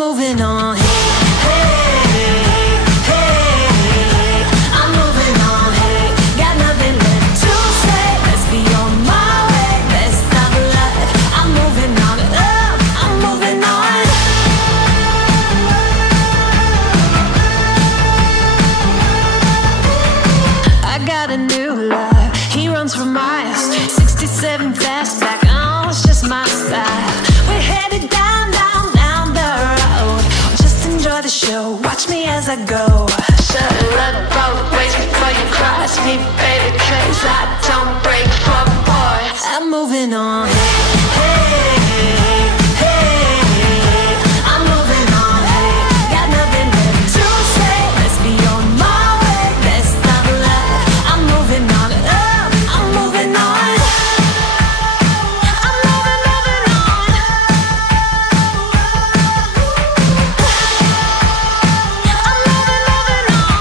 moving on. Hey, hey, I'm moving on. Hey, got nothing left to say. Let's be on my way. Best of luck. I'm moving on. I'm moving on. I got a new love. He runs for miles. 67 fastback. Oh, it's just my style. We're headed down the road. Just enjoy the show. Watch me as I go. Shuttle up both ways before you cross me, baby, 'cause I don't break for boys. I'm moving on. Hey, hey, I'm moving on. Hey, got nothing left to say. Let's be on my way. Best of luck. I'm moving on. I'm moving on. I'm moving on. I'm moving on.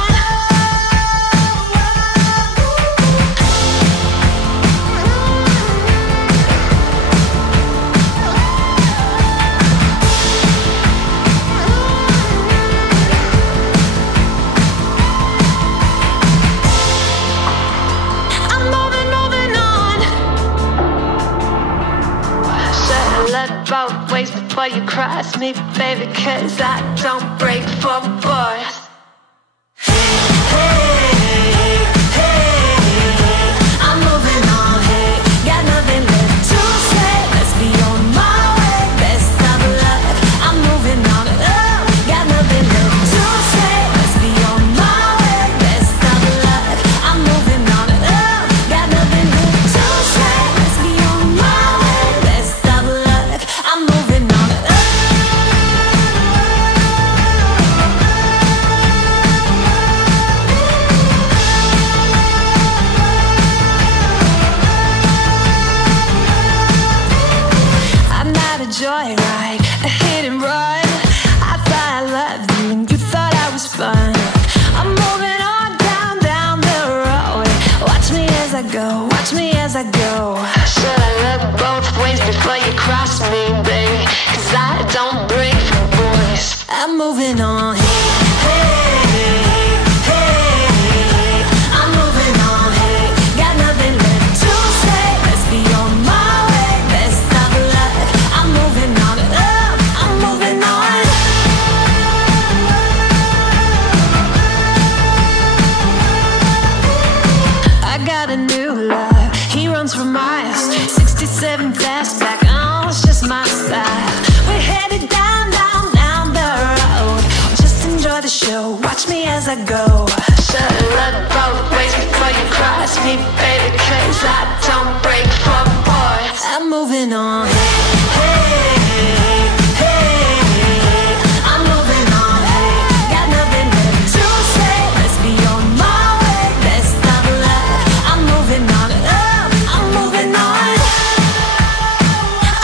I'm moving on. Shuttle up both ways before you cross me, baby, 'cause I don't break for boys. Hey, hey, I'm moving on. Hey, got nothing left to say. Let's be on my way. Best of luck. I'm moving on. Got nothing left to say. Let's be on my way. Best of luck. I'm moving on. Got nothing left to say. Let's be on my way. Best of luck. I'm moving on. I'm not a joyride, a hit and run. I thought I loved you and you thought I was fun. I'm moving on down the road. Watch me as I go, watch me as I go. Should I look both ways before you cross me, baby? 'Cause I don't break for boys. I'm moving on. Hey, hey, I'm moving on. Hey, got nothing left to say. Let's be on my way. Best of luck. I'm moving on. I'm moving on. I got a new love. He runs for miles. 67 fastback. Oh, it's just my style. We're headed down the road. Just enjoy the show. Watch me as I go. Shuttle up both ways before you cross me, baby, 'cause I don't break for boys. I'm moving on. Hey, hey, I'm moving on. Hey, got nothing left to say. Let's be on my way. Best of luck. I'm moving on. I'm moving on.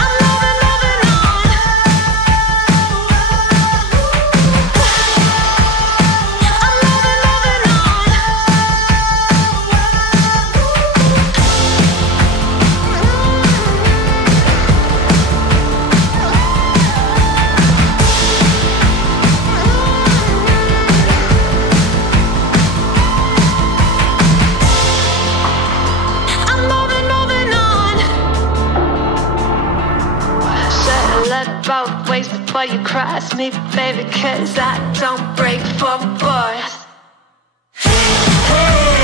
I'm moving on. I'm moving on. I'm moving on. Shuttle up both ways before you cross me, baby, 'cause I don't break for boys. Hey,